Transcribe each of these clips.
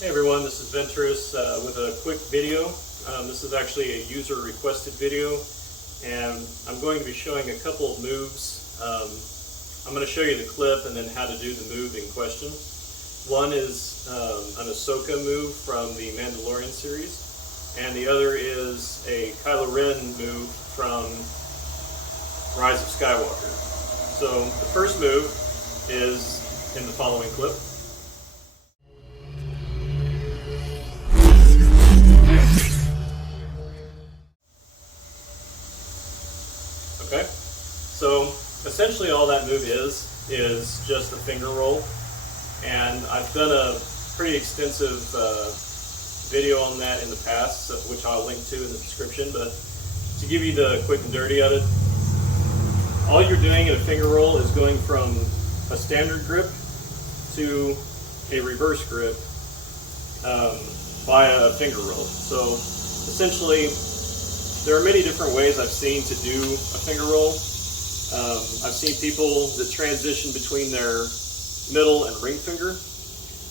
Hey everyone, this is Venturous with a quick video. This is actually a user requested video, and I'm going to be showing a couple of moves. I'm going to show you the clip and then how to do the move in question. One is an Ahsoka move from the Mandalorian series, and the other is a Kylo Ring move from Rise of Skywalker. So the first move is in the following clip. Okay, so essentially all that move is just a finger roll, and I've done a pretty extensive video on that in the past, which I'll link to in the description. But to give you the quick and dirty of it, all you're doing in a finger roll is going from a standard grip to a reverse grip via a finger roll. So essentially, there are many different ways I've seen to do a finger roll. I've seen people that transition between their middle and ring finger.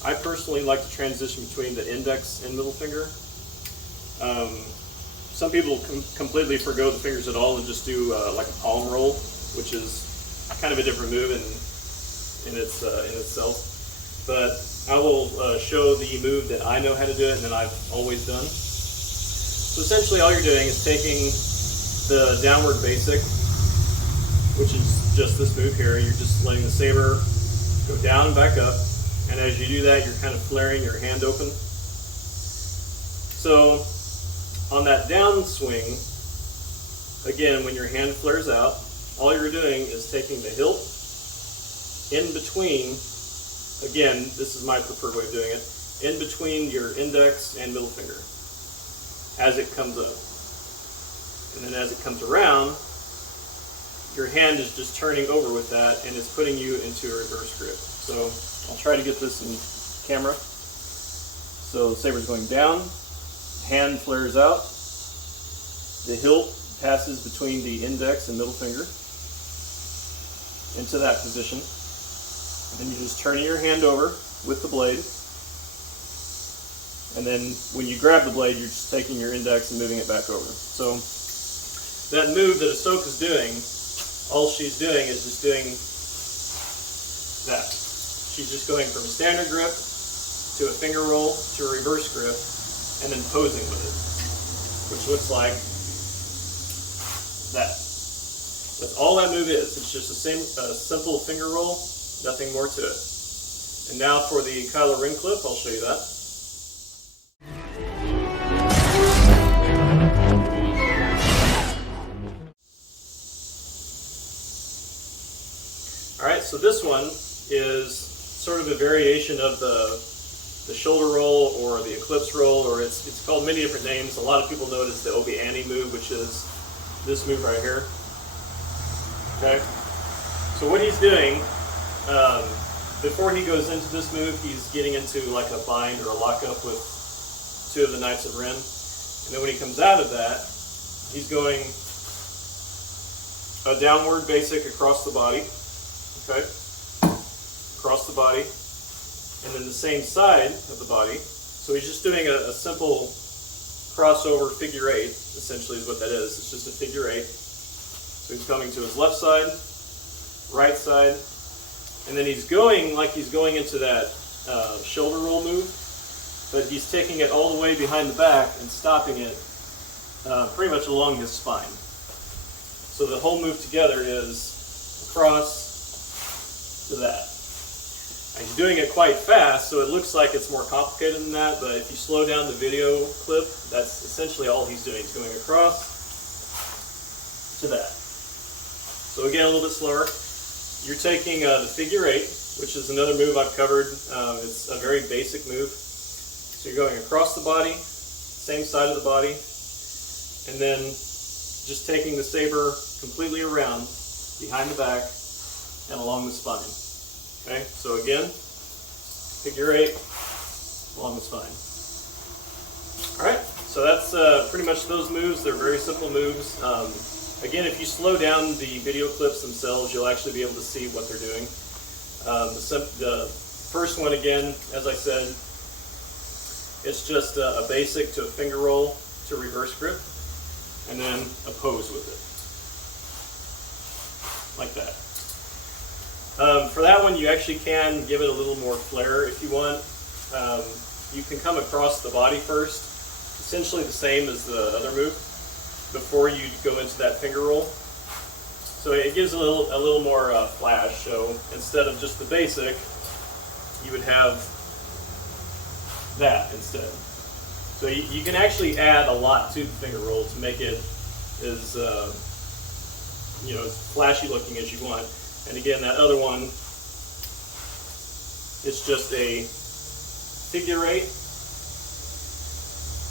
I personally like to transition between the index and middle finger. Some people completely forgo the fingers at all and just do like a palm roll, which is kind of a different move in itself. But I will show the move that I know how to do it and that I've always done. So essentially all you're doing is taking the downward basic, which is just this move here. You're just letting the saber go down and back up, and as you do that, you're kind of flaring your hand open. So on that down swing, again, when your hand flares out, all you're doing is taking the hilt in between, again, this is my preferred way of doing it, in between your index and middle finger as it comes up. And then as it comes around, your hand is just turning over with that, and it's putting you into a reverse grip. So I'll try to get this in camera. So the saber's going down, hand flares out, the hilt passes between the index and middle finger into that position. And then you're just turning your hand over with the blade. And then when you grab the blade, you're just taking your index and moving it back over. So that move that Ahsoka's doing, all she's doing is just doing that. She's just going from a standard grip to a finger roll to a reverse grip and then posing with it, which looks like that. That's all that move is. It's just a simple finger roll, nothing more to it. And now for the Kylo Ring clip, I'll show you that. Alright, so this one is sort of a variation of the shoulder roll or the eclipse roll, or it's called many different names. A lot of people know it as the Obi-Wan move, which is this move right here. Okay, so what he's doing, before he goes into this move, he's getting into like a bind or a lockup with two of the Knights of Ren. And then when he comes out of that, he's going a downward basic across the body. Okay, across the body, and then the same side of the body. So he's just doing a simple crossover figure eight, essentially is what that is. It's just a figure eight. So he's coming to his left side, right side, and then he's going like he's going into that shoulder roll move, but he's taking it all the way behind the back and stopping it pretty much along his spine. So the whole move together is across to that. And he's doing it quite fast, so it looks like it's more complicated than that, but if you slow down the video clip, that's essentially all he's doing. He's going across to that. So again, a little bit slower. You're taking the figure eight, which is another move I've covered. It's a very basic move. So you're going across the body, same side of the body, and then just taking the saber completely around behind the back and along the spine. Okay, so again, figure eight along the spine. Alright, so that's pretty much those moves. They're very simple moves. Again, if you slow down the video clips themselves, you'll actually be able to see what they're doing. The first one, again, as I said, It's just a basic to a finger roll to reverse grip, and then a pose with it, like that. For that one, you actually can give it a little more flair if you want. You can come across the body first, essentially the same as the other move, before you go into that finger roll. So it gives a little more flash. So instead of just the basic, you would have that instead. So you can actually add a lot to the finger roll to make it as as flashy looking as you want. And again, that other one, it's just a figure eight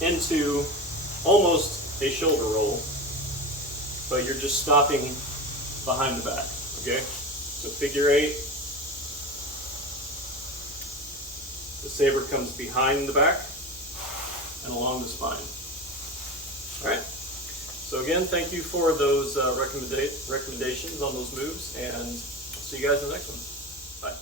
into almost a shoulder roll, but you're just stopping behind the back. Okay, so figure eight. The saber comes behind the back and along the spine. All right. So again, thank you for those recommendations on those moves, and see you guys in the next one. Bye.